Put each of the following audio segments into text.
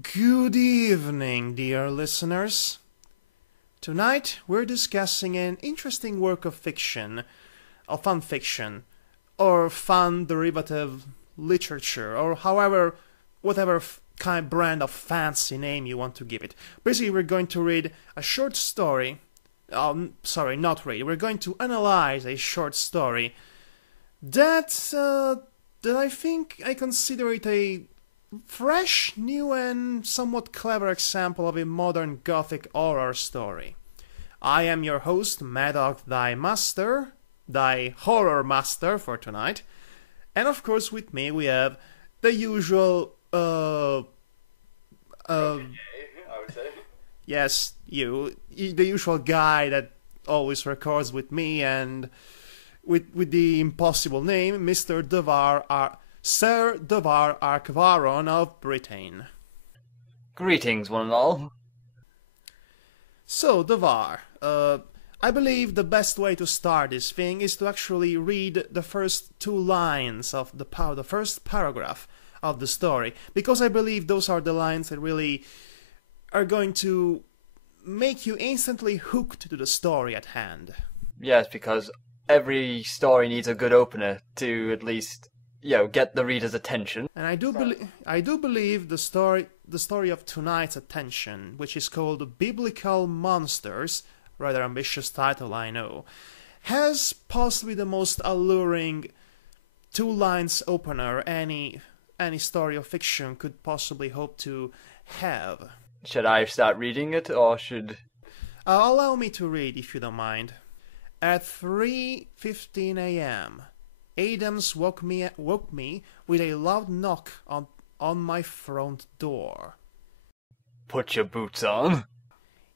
Good evening, dear listeners. Tonight we're discussing an interesting work of fiction, of fun fiction, or fun derivative literature, or whatever kind brand of fancy name you want to give it. Basically, we're going to read a short story. We're going to analyze a short story that I think I consider it a fresh, new, and somewhat clever example of a modern Gothic horror story. I am your host, Madhog, thy horror master for tonight, and of course with me we have the usual, I would say. yes, the usual guy that always records with me and with the impossible name, Mr. Devar, Sir Devar Arkvaron of Britain. Greetings, one and all. So, Devar, I believe the best way to start this thing is to actually read the first two lines of the first paragraph of the story, because I believe those are the lines that really are going to make you instantly hooked to the story at hand. Yes, because every story needs a good opener to at least, get the reader's attention. And I do believe the story of tonight's attention, which is called Biblical Monsters, rather ambitious title, I know, has possibly the most alluring two lines opener any story of fiction could possibly hope to have. Should I start reading it, or should... Allow me to read, if you don't mind. At 3:15 a.m., Adams woke me with a loud knock on my front door. Put your boots on.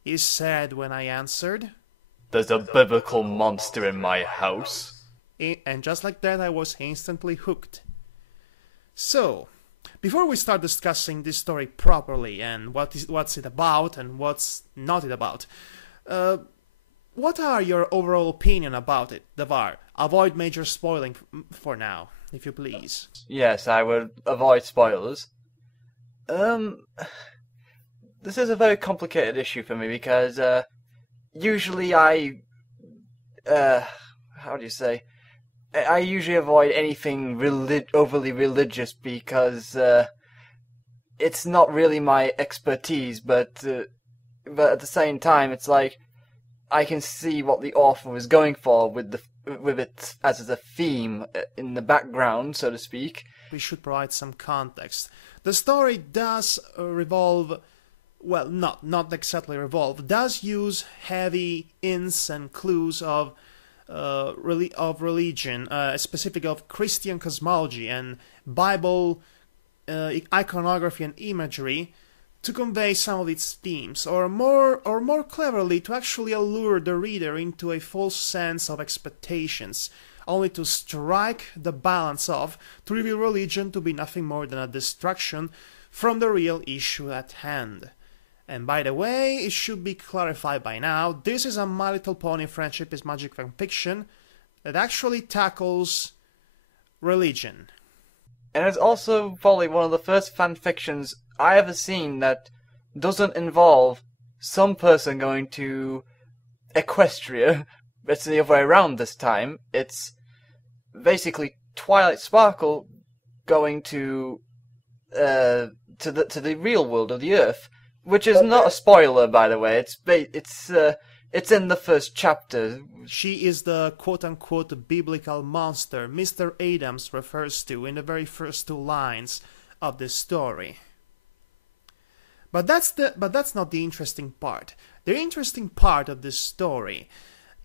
He said when I answered. There's a biblical monster in my house. And just like that, I was instantly hooked. So, before we start discussing this story properly and what's it about and what's not it about, what are your overall opinion about it, Devar? Avoid major spoiling for now, if you please. Yes, I would avoid spoilers. This is a very complicated issue for me because, usually I usually avoid anything overly religious because, it's not really my expertise, but at the same time, it's like, I can see what the author was going for with it as a theme in the background, so to speak. We should provide some context. The story does revolve, well, not exactly revolve, does use heavy hints and clues of religion, specific of Christian cosmology and Bible iconography and imagery, to convey some of its themes, or more cleverly, to actually allure the reader into a false sense of expectations, only to strike the balance to reveal religion to be nothing more than a distraction from the real issue at hand. And by the way, it should be clarified by now, this is a My Little Pony Friendship is Magic fan fiction that actually tackles religion. And it's also probably one of the first fan fictions I ever seen that doesn't involve some person going to Equestria. It's the other way around this time. It's basically Twilight Sparkle going to the real world of the Earth, which is not a spoiler, by the way. It's in the first chapter. She is the quote-unquote biblical monster Mr. Adams refers to in the very first two lines of this story. But that's not the interesting part. The interesting part of this story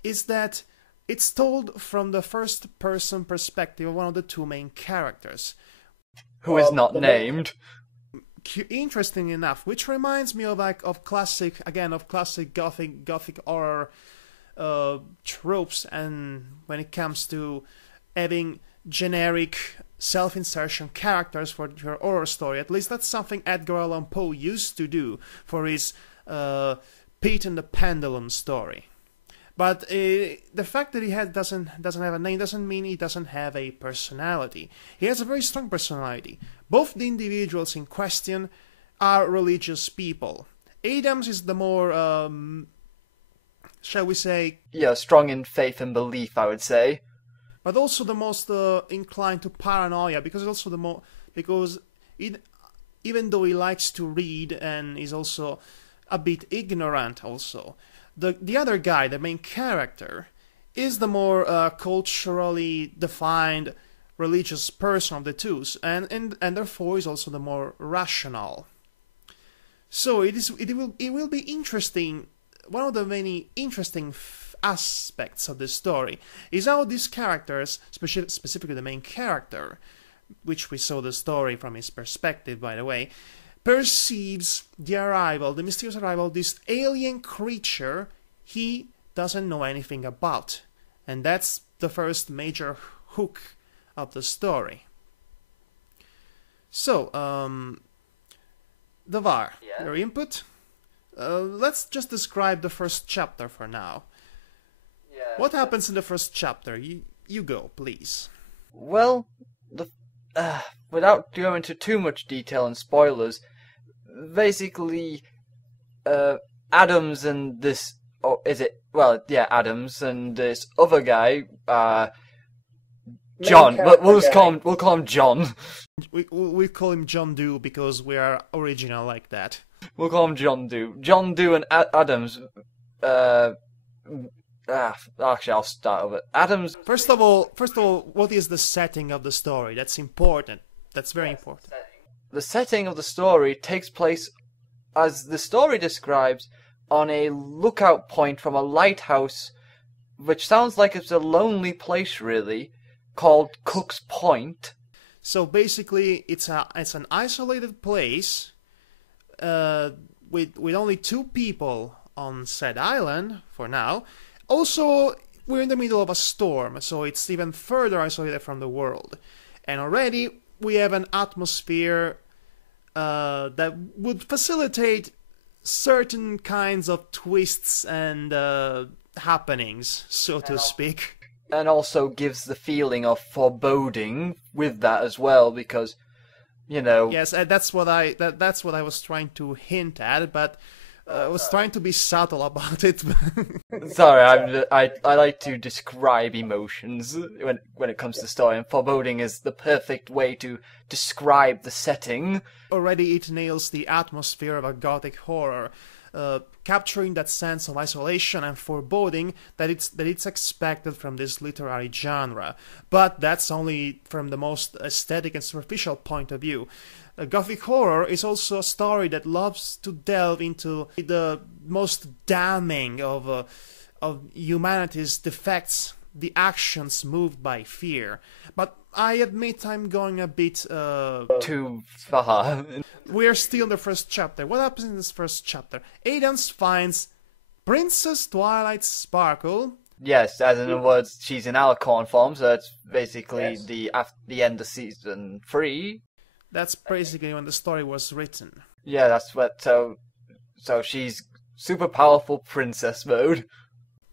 is that it's told from the first-person perspective of one of the two main characters, who is not named. Interesting enough, which reminds me of classic Gothic horror tropes, and when it comes to having generic self-insertion characters for your horror story. At least that's something Edgar Allan Poe used to do for his Pete and the Pendulum story. But the fact that he doesn't have a name doesn't mean he doesn't have a personality. He has a very strong personality. Both the individuals in question are religious people. Adams is the more, shall we say... Yeah, strong in faith and belief, I would say. But also the most inclined to paranoia, because also even though he likes to read and is also a bit ignorant also, the other guy, the main character, is the more culturally defined religious person of the two, and therefore is also the more rational. So it will be interesting. One of the many interesting aspects of the story is how these characters, specifically the main character, which we saw the story from his perspective, by the way, perceives the mysterious arrival of this alien creature he doesn't know anything about. And that's the first major hook of the story. So, Devar, your input? Let's just describe the first chapter for now. What happens in the first chapter? You go, please. Well, without going into too much detail and spoilers, basically, Adams and this... Oh, is it? Well, yeah, Adams and this other guy, John. We'll call him John. We call him John Doe because we are original like that. We'll call him John Doe. John Doe and Adams. Actually, I'll start with Adams. First of all, what is the setting of the story? That's important. That's very important. The setting of the story takes place, as the story describes, on a lookout point from a lighthouse, which sounds like it's a lonely place, really, called Cook's Point. So basically, it's an isolated place with only 2 people on said island for now. Also, we're in the middle of a storm, so it's even further isolated from the world. And already we have an atmosphere that would facilitate certain kinds of twists and happenings, so to speak. And also gives the feeling of foreboding with that as well, because, you know... Yes, that's what I was trying to hint at, but I was trying to be subtle about it. Sorry, I like to describe emotions when it comes to story, and foreboding is the perfect way to describe the setting. Already it nails the atmosphere of a Gothic horror, capturing that sense of isolation and foreboding that it's expected from this literary genre. But that's only from the most aesthetic and superficial point of view. Gothic horror is also a story that loves to delve into the most damning of humanity's defects, the actions moved by fear. But I admit I'm going a bit... too far. We're still in the first chapter. What happens in this first chapter? Adams finds Princess Twilight Sparkle. Yes, as in the words, she's in Alicorn form, so that's basically the end of season 3. That's basically when the story was written. Yeah, that's what... So she's super powerful princess mode.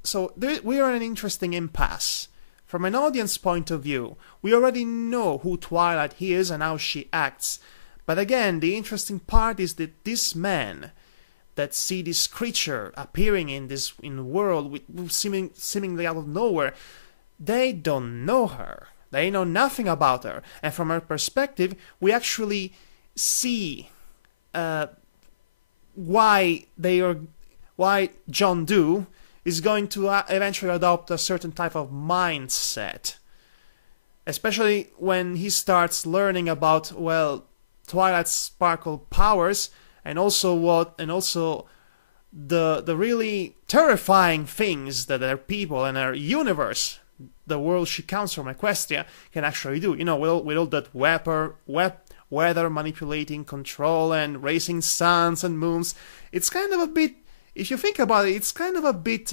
So we are in an interesting impasse. From an audience point of view, we already know who Twilight is and how she acts. But again, the interesting part is that these men that see this creature appearing in the world seemingly out of nowhere, they don't know her. They know nothing about her. And from her perspective, we actually see why John Doe is going to eventually adopt a certain type of mindset. Especially when he starts learning about, well, Twilight Sparkle powers, and also the really terrifying things that their people and their universe, the world she comes from, Equestria, can actually do. You know, with all that weather manipulating control and racing suns and moons, it's kind of a bit, if you think about it, it's kind of a bit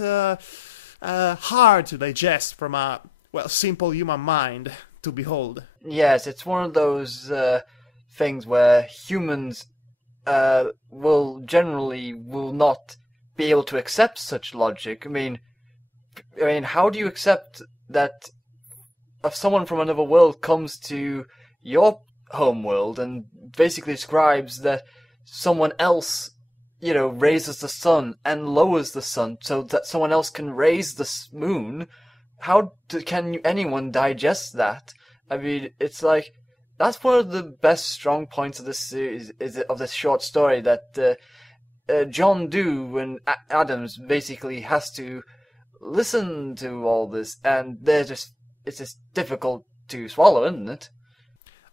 hard to digest from a, well, simple human mind to behold. Yes, it's one of those things where humans will not be able to accept such logic. I mean, how do you accept that if someone from another world comes to your home world and basically describes that someone else, raises the sun and lowers the sun so that someone else can raise the moon, can anyone digest that? I mean, it's like, that's one of the best strong points of this series, of this short story, that John Doe and Adams basically has to listen to all this, and it's just difficult to swallow, isn't it?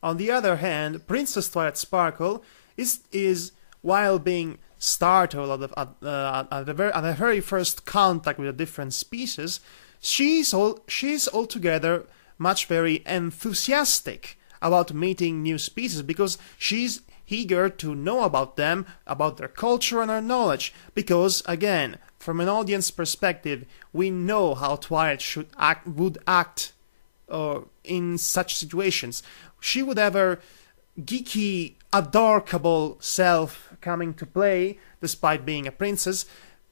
On the other hand, Princess Twilight Sparkle is while being startled at the very first contact with a different species, she's altogether much very enthusiastic about meeting new species, because she's eager to know about them, about their culture and their knowledge, because, again, from an audience perspective, we know how Twilight would act in such situations. She would have her geeky, adorable self coming to play, despite being a princess,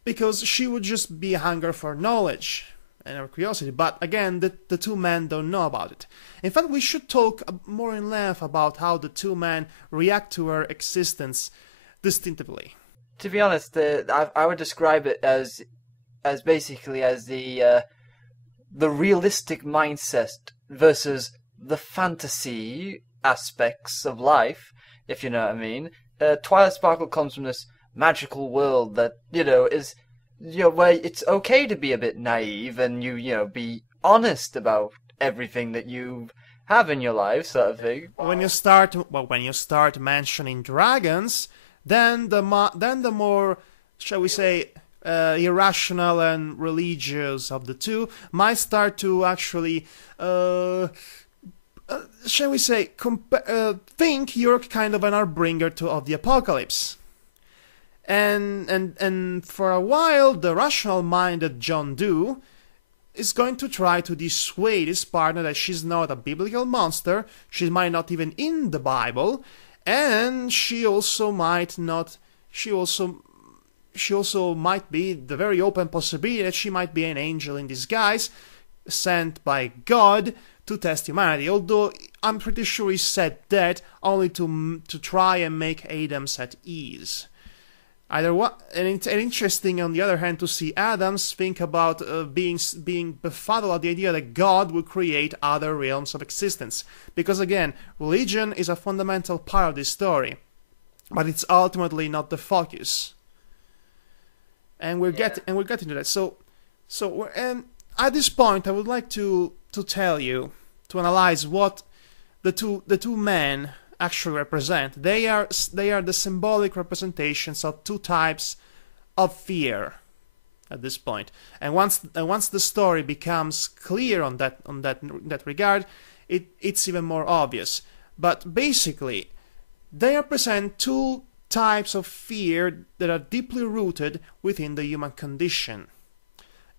because she would just be a hunger for knowledge and her curiosity. But again, the two men don't know about it. In fact, we should talk more in length about how the two men react to her existence distinctively. To be honest, I would describe it as basically as the realistic mindset versus the fantasy aspects of life, if you know what I mean. Twilight Sparkle comes from this magical world that, is, where it's okay to be a bit naive and be honest about everything that you have in your life, sort of thing. When you start mentioning dragons, then the more, shall we say, irrational and religious of the two might start to actually, shall we say, think you're kind of an harbinger of the apocalypse. And for a while, the rational-minded John Doe is going to try to dissuade his partner that she's not a biblical monster, she might not even in the Bible, and she also might be the very open possibility that she might be an angel in disguise, sent by God to test humanity. Although I'm pretty sure he said that only to try and make Adams at ease. And it's interesting, on the other hand, to see Adams think about being befuddled at the idea that God will create other realms of existence. Because again, religion is a fundamental part of this story, but it's ultimately not the focus. And we're getting to that. So at this point, I would like to tell you, to analyze what the two men actually represent. They are the symbolic representations of two types of fear at this point. And once the story becomes clear on that regard, it's even more obvious. But basically, they represent two types of fear that are deeply rooted within the human condition.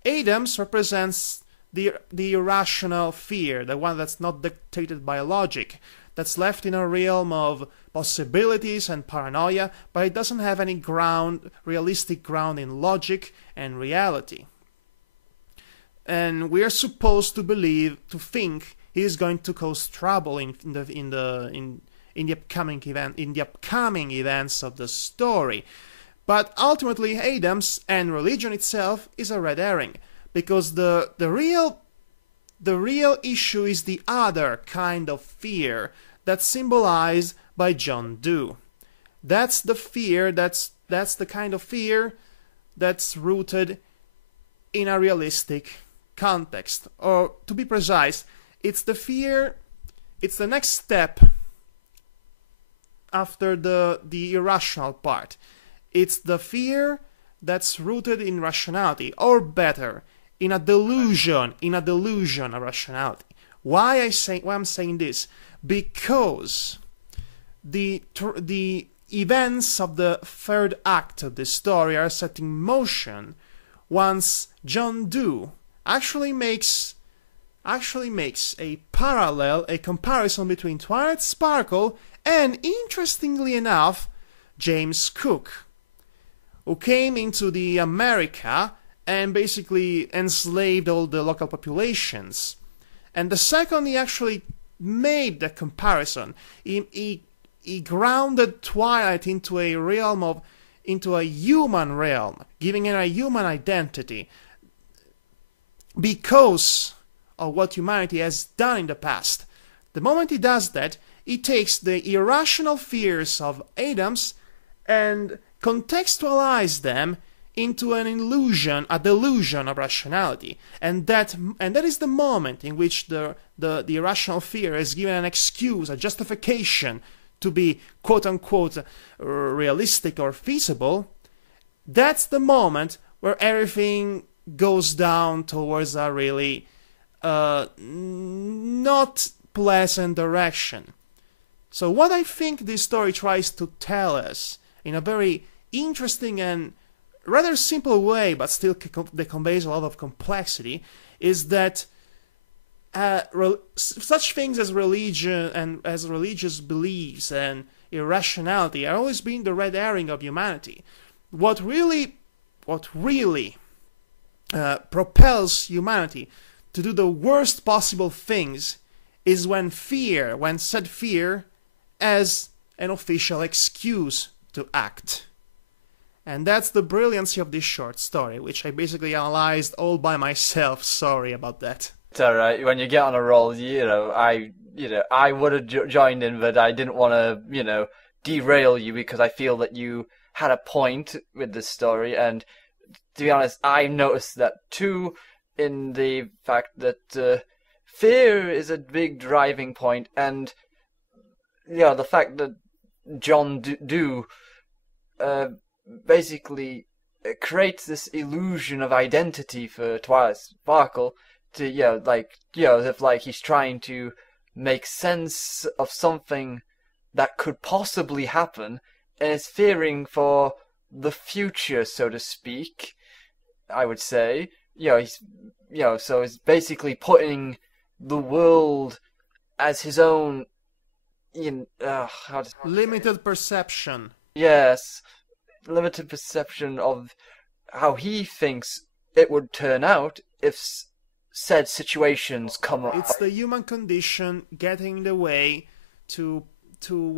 Adams represents the irrational fear, the one that's not dictated by logic, that's left in a realm of possibilities and paranoia, but it doesn't have any realistic ground in logic and reality. And we are supposed to think he is going to cause trouble in the upcoming events of the story. But ultimately, Adams and religion itself is a red herring, because the real issue is the other kind of fear that's symbolized by John Doe. That's the fear, that's the kind of fear that's rooted in a realistic context. Or, to be precise, it's the next step after the irrational part. It's the fear that's rooted in rationality, or better, in a delusion of rationality. Why I'm saying this? Because the events of the third act of the story are set in motion once John Doe actually makes a comparison between Twilight Sparkle and, interestingly enough, James Cook, who came into the America and basically enslaved all the local populations. And the second he actually made the comparison, he he grounded Twilight into a realm of, into a human realm, giving it a human identity, because of what humanity has done in the past. The moment he does that, he takes the irrational fears of Adams and contextualizes them into an illusion, a delusion of rationality, and that is the moment in which the irrational fear is given an excuse, a justification to be quote-unquote realistic or feasible. That's the moment where everything goes down towards a really not pleasant direction. So what I think this story tries to tell us in a very interesting and rather simple way, but still that conveys a lot of complexity, is that such things as religion and as religious beliefs and irrationality are always been the red herring of humanity. What really propels humanity to do the worst possible things is when said fear as an official excuse to act. And that's the brilliancy of this short story, which I basically analyzed all by myself. Sorry about that. It's alright. When you get on a roll, I would have joined in, but I didn't want to, derail you, because I feel that you had a point with this story. And to be honest, I noticed that too, in the fact that fear is a big driving point, and the fact that John Doe basically creates this illusion of identity for Twilight Sparkle to, if he's trying to make sense of something that could possibly happen, and is fearing for the future, so to speak, I would say. So he's basically putting the world as his own, limited perception. Yes, limited perception of how he thinks it would turn out if said situations come up. It's the human condition getting in the way to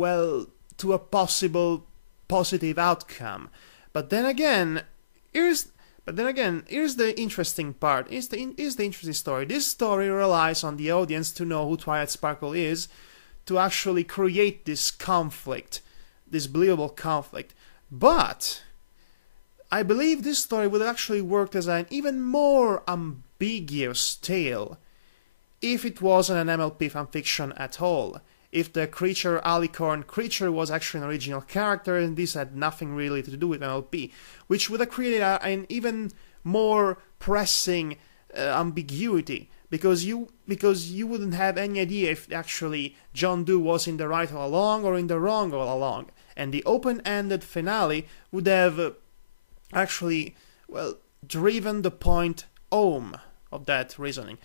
a possible positive outcome. But then again, here's the interesting part. Here's the interesting story. This story relies on the audience to know who Twilight Sparkle is, to actually create this conflict, this believable conflict. But I believe this story would have actually worked as an even more ambiguous tale if it wasn't an MLP fanfiction at all. If the creature, Alicorn creature, was actually an original character and this had nothing really to do with MLP, which would have created an even more pressing ambiguity, because you wouldn't have any idea if actually John Doe was in the right all along or in the wrong all along. And the open-ended finale would have actually, driven the point home of that reasoning.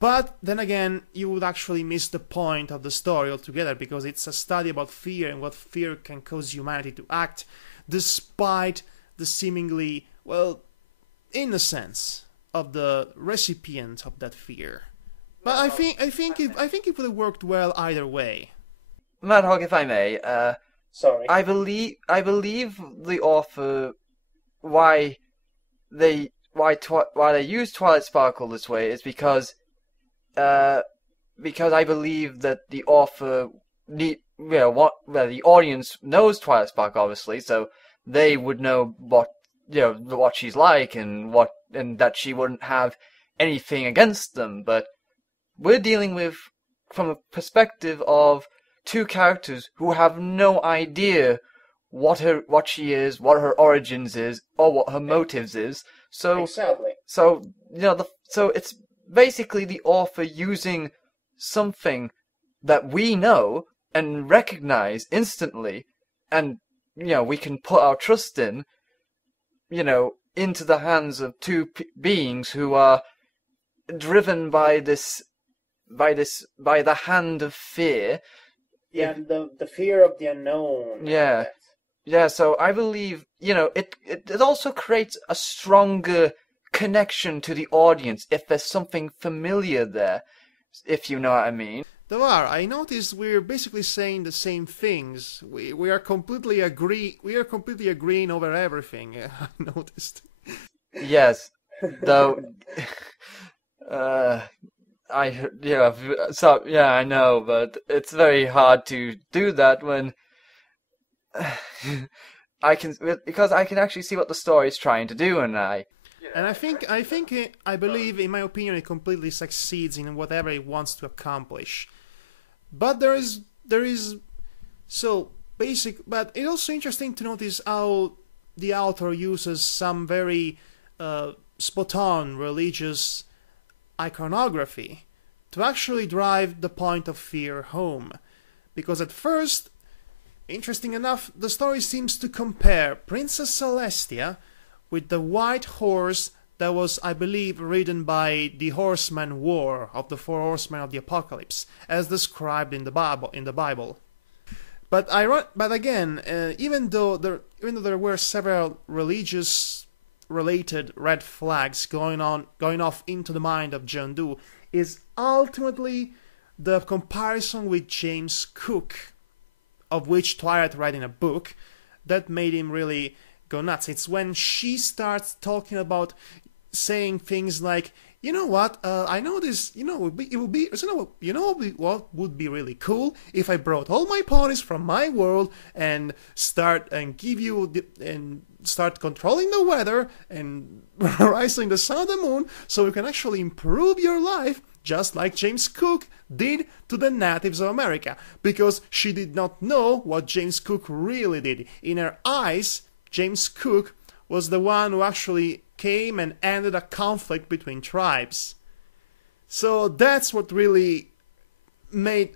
But then again, you would actually miss the point of the story altogether, because it's a study about fear and what fear can cause humanity to act, despite the seemingly, innocence of the recipient of that fear. But I think it would have worked well either way. Madhog, if I may, Sorry. I believe the author, why they use Twilight Sparkle this way is because I believe that the author the audience knows Twilight Sparkle, obviously, so they would know what she's like and that she wouldn't have anything against them. But we're dealing with, from a perspective of two characters who have no idea what she is, what her origins is, or what her motives is. So exactly. So it's basically the author using something that we know and recognize instantly, and we can put our trust in, into the hands of two beings who are driven by the hand of fear. Yeah, the fear of the unknown. Yeah. Yeah, so I believe, it also creates a stronger connection to the audience if there's something familiar there, if you know what I mean. Devar, I noticed we're basically saying the same things. We are completely agreeing over everything. I noticed. Yes, though. uh, so yeah, I know, but it's very hard to do that when because I can actually see what the story is trying to do, and And I believe, in my opinion, it completely succeeds in whatever it wants to accomplish. But there is so basic. But it's also interesting to notice how the author uses some very spot-on religious iconography to actually drive the point of fear home. Because at first, interesting enough, the story seems to compare Princess Celestia with the white horse that was, I believe, ridden by the Horseman War of the Four Horsemen of the Apocalypse, as described in the Bible. But again, even though there were several religious-related red flags going off into the mind of John Doe, is ultimately the comparison with James Cook, of which Twilight read in a book, that made him really go nuts. It's when she starts talking about saying things like, you know what, I know this, what would be really cool if I brought all my ponies from my world and start controlling the weather and rising the sun and the moon so you can actually improve your life just like James Cook did to the natives of America, because she did not know what James Cook really did. In her eyes, James Cook was the one who actually came and ended a conflict between tribes. So that's what really made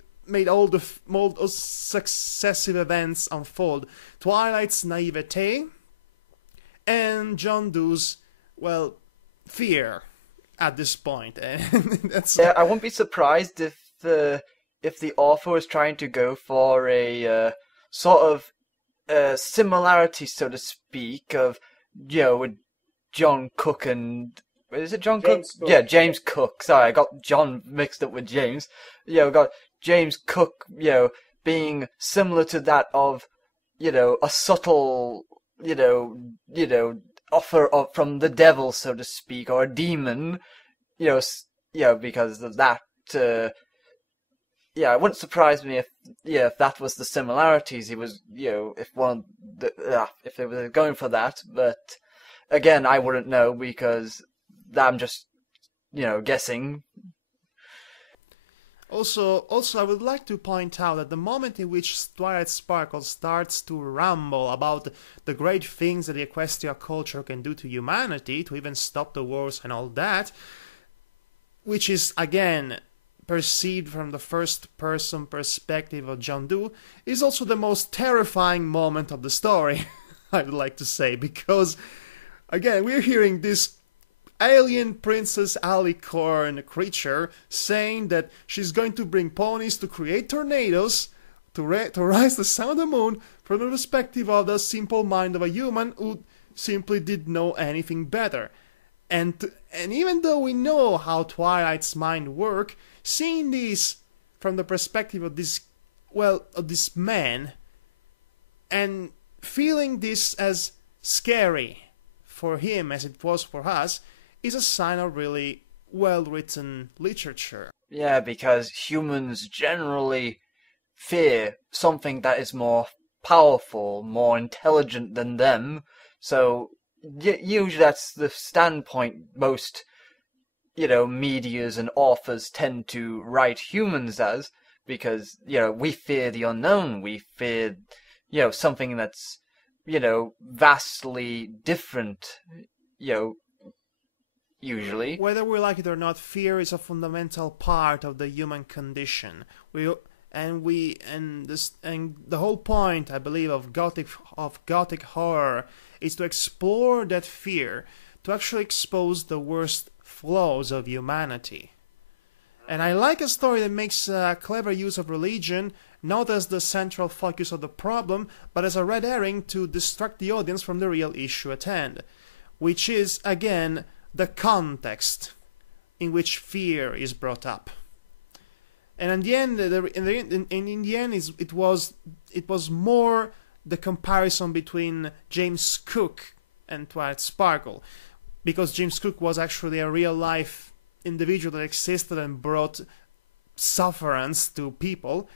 all those successive events unfold. Twilight's naivete and John Doe's, well, fear at this point. And that's... Yeah, I wouldn't be surprised if the author was trying to go for a sort of similarity, so to speak, of, with John Cook and... Is it John Cook? Yeah, James Cook. Sorry, I got John mixed up with James. We got James Cook, being similar to that of, a subtle, offer from the devil, so to speak, or a demon, because of that. It wouldn't surprise me if that was the similarities. He was, if they were going for that. But again, I wouldn't know because I'm just, guessing. Also, I would like to point out that the moment in which Twilight Sparkle starts to ramble about the great things that the Equestria culture can do to humanity, to even stop the wars and all that, which is, again, perceived from the first-person perspective of John Doe, is also the most terrifying moment of the story, I would like to say, because, again, we're hearing this alien Princess Alicorn creature saying that she's going to bring ponies to create tornadoes, to rise the sun and the moon, from the perspective of the simple mind of a human who simply didn't know anything better. And even though we know how Twilight's mind works, seeing this from the perspective of this man, and feeling this as scary for him as it was for us, is a sign of really well-written literature. Yeah, because humans generally fear something that is more powerful, more intelligent than them. So usually that's the standpoint most, medias and authors tend to write humans as, because, we fear the unknown. We fear, something that's, vastly different, usually. Whether we like it or not, fear is a fundamental part of the human condition. The whole point, I believe, of Gothic horror is to explore that fear, to actually expose the worst flaws of humanity. And I like a story that makes a clever use of religion, not as the central focus of the problem, but as a red herring to distract the audience from the real issue at hand, which is, again, the context in which fear is brought up. And in the end, in the end, it was more the comparison between James Cook and Twilight Sparkle, because James Cook was actually a real life individual that existed and brought sufferance to people,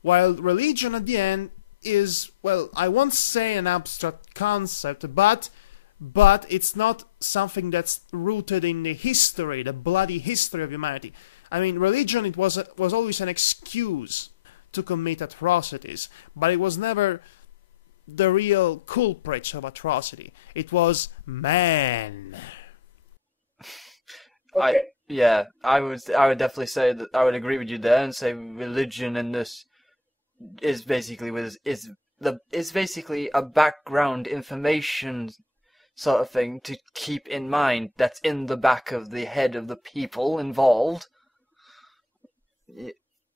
while religion at the end is, well, I won't say an abstract concept, but it's not something that's rooted in the history, the bloody history of humanity. I mean, religion, it was always an excuse to commit atrocities, but it was never the real culprit of atrocity. It was man. Okay. I would definitely say that I would agree with you there and say religion in this is basically a background information sort of thing to keep in mind that's in the back of the head of the people involved.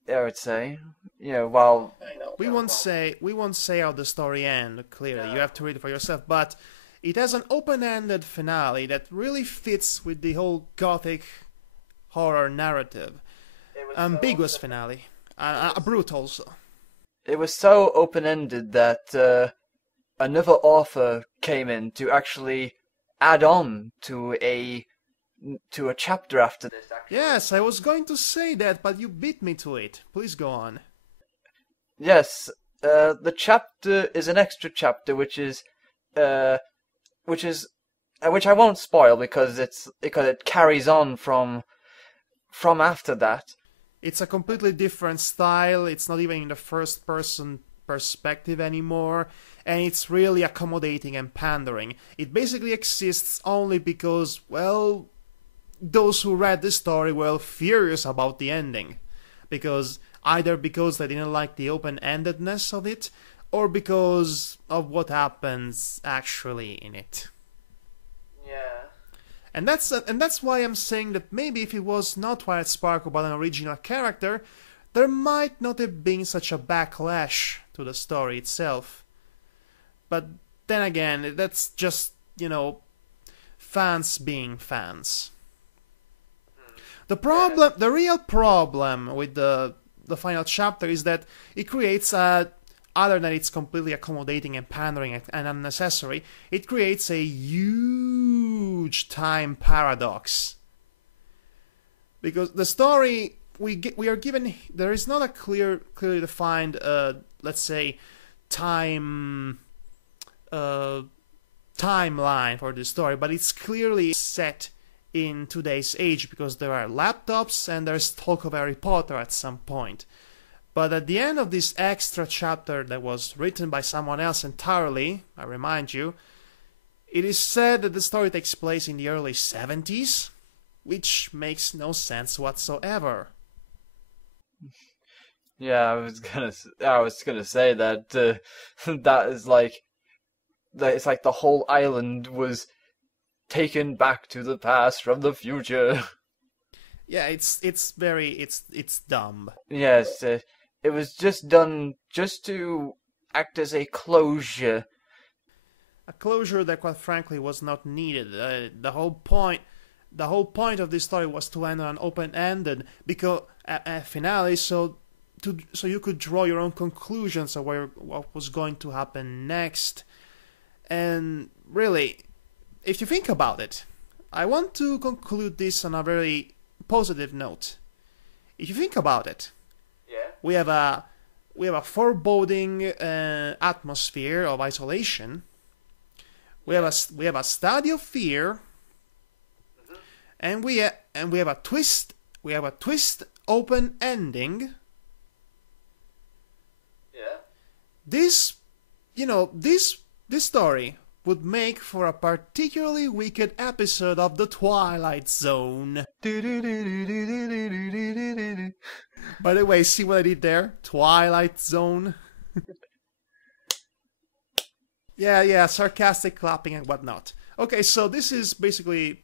I would say, while we won't say how the story ends clearly. You have to read it for yourself, but it has an open-ended finale that really fits with the whole Gothic horror narrative. Ambiguous finale, brutal also. It was so open-ended that another author came in to actually add on to a chapter after this. Yes, I was going to say that, but you beat me to it. Please go on. Yes, the chapter is an extra chapter, which I won't spoil because it carries on from after that. It's a completely different style. It's not even in the first person perspective anymore, and it's really accommodating and pandering. It basically exists only because, well, those who read the story were furious about the ending, either because they didn't like the open-endedness of it, or because of what happens actually in it. Yeah. And that's why I'm saying that maybe if it was not Twilight Sparkle but an original character, there might not have been such a backlash to the story itself. But then again, that's just, fans being fans. The real problem with the final chapter is that it creates other than it's completely accommodating and pandering and unnecessary, it creates a huge time paradox. Because the story we are given, there is not a clearly defined, let's say, timeline for the story, but it's clearly set in today's age because there are laptops and there's talk of Harry Potter at some point. But at the end of this extra chapter that was written by someone else entirely, I remind you, it is said that the story takes place in the early 70s, which makes no sense whatsoever. Yeah, I was gonna say that that is like it's like the whole island was taken back to the past from the future. Yeah, it's dumb. Yes, it was just done just to act as a closure. A closure that, quite frankly, was not needed. The whole point of this story was to end on an open-ended finale, so you could draw your own conclusions of what was going to happen next. And really, if you think about it, I want to conclude this on a very positive note. If you think about it, yeah, we have a foreboding atmosphere of isolation. We have a study of fear, mm-hmm. and we have a twist. We have a twist open ending. Yeah. This story would make for a particularly wicked episode of The Twilight Zone. By the way, see what I did there? Twilight Zone. Yeah, sarcastic clapping and whatnot. Okay, so this is basically,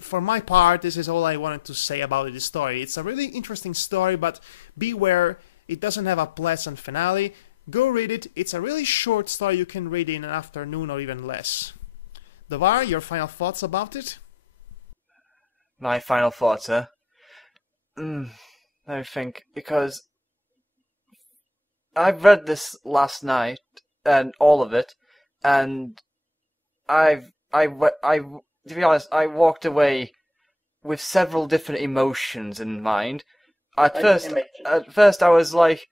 for my part, this is all I wanted to say about this story. It's a really interesting story, but beware, it doesn't have a pleasant finale. Go read it. It's a really short story you can read in an afternoon or even less. Devar, your final thoughts about it? My final thoughts, huh? I think, because I've read this last night, and all of it, and to be honest, I walked away with several different emotions in mind. At first I was like,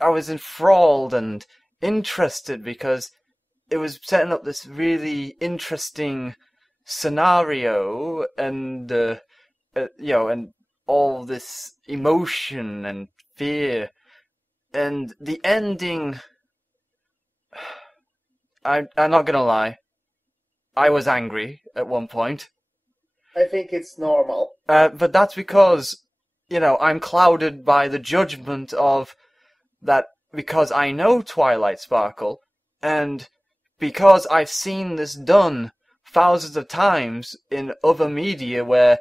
I was enthralled and interested because it was setting up this really interesting scenario, and and all this emotion and fear, and the ending. I'm not gonna lie, I was angry at one point. I think it's normal. But that's because, I'm clouded by the judgment of that, because I know Twilight Sparkle, and because I've seen this done thousands of times in other media where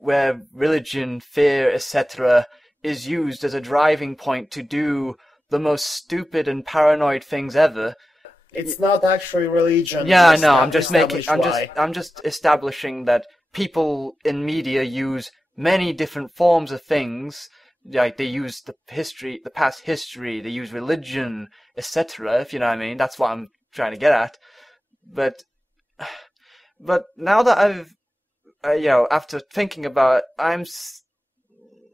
religion, fear, etc. is used as a driving point to do the most stupid and paranoid things ever. It's not actually religion. Yeah, I know. I'm just establishing that people in media use many different forms of things. Like, they use the past history, they use religion, etc. If you know what I mean. That's what I'm trying to get at. But now that I've, after thinking about it,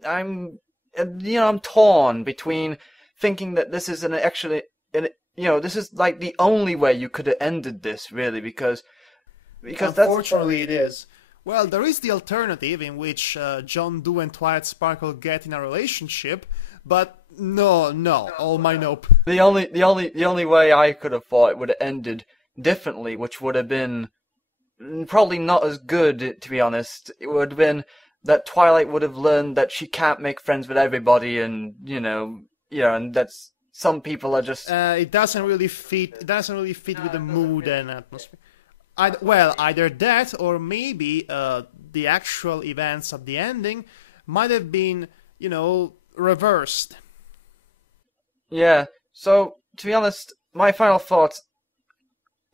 I'm torn between thinking that this is this is like the only way you could have ended this, really, because unfortunately it is. Well, there is the alternative in which John Doe and Twilight Sparkle get in a relationship, but no, all my nope. The only way I could have thought it would have ended differently, which would have been probably not as good, to be honest. It would have been that Twilight would have learned that she can't make friends with everybody, and and that's some people are just. It doesn't really fit. It doesn't really fit with the mood and atmosphere. Either that, or maybe the actual events of the ending might have been, reversed. Yeah. So, to be honest, my final thoughts,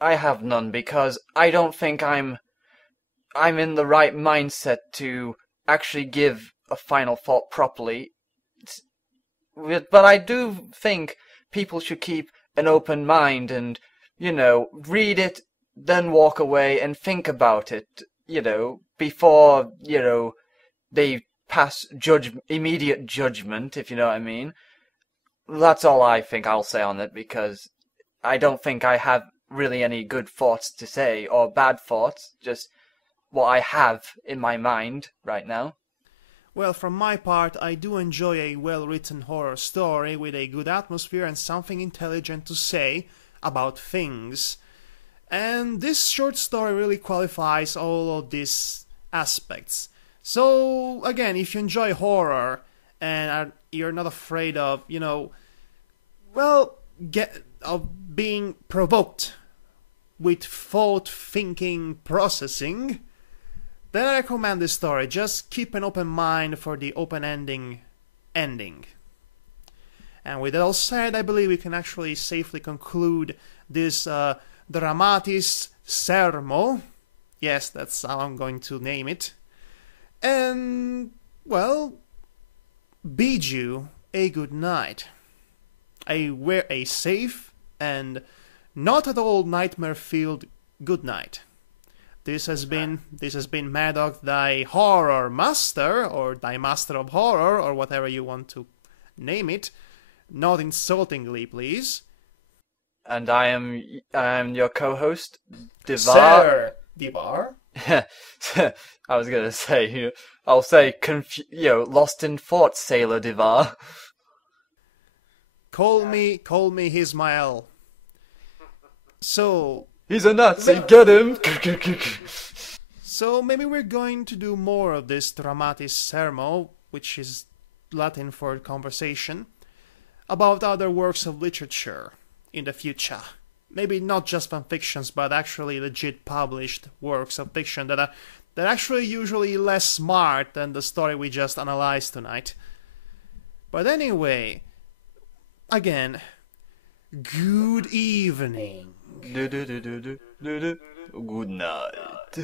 I have none, because I don't think I'm in the right mindset to actually give a final thought properly. But I do think people should keep an open mind and, read it, then walk away and think about it, before, they pass immediate judgment, if you know what I mean. That's all I think I'll say on it, because I don't think I have really any good thoughts to say, or bad thoughts, just what I have in my mind right now. Well, from my part, I do enjoy a well-written horror story with a good atmosphere and something intelligent to say about things. And this short story really qualifies all of these aspects. So, again, if you enjoy horror and you're not afraid of, of being provoked with thought-thinking processing, then I recommend this story. Just keep an open mind for the open-ending ending. And with that all said, I believe we can actually safely conclude this Dramatis Sermo. Yes, that's how I'm going to name it. And, well, bid you a good night. Wear a safe and not at all nightmare-filled good night. This has been Madhog, thy horror master, or thy master of horror, or whatever you want to name it. Not insultingly, please. And I am your co-host, Devar. Sir Devar. I was gonna say, I'll say, lost in thought, Sailor Devar. Call me Ismael. So. He's a Nazi, get him! So maybe we're going to do more of this Dramatis Sermo, which is Latin for conversation, about other works of literature in the future. Maybe not just fanfictions, but actually legit published works of fiction that are actually usually less smart than the story we just analyzed tonight. But anyway, again, good evening. Good night.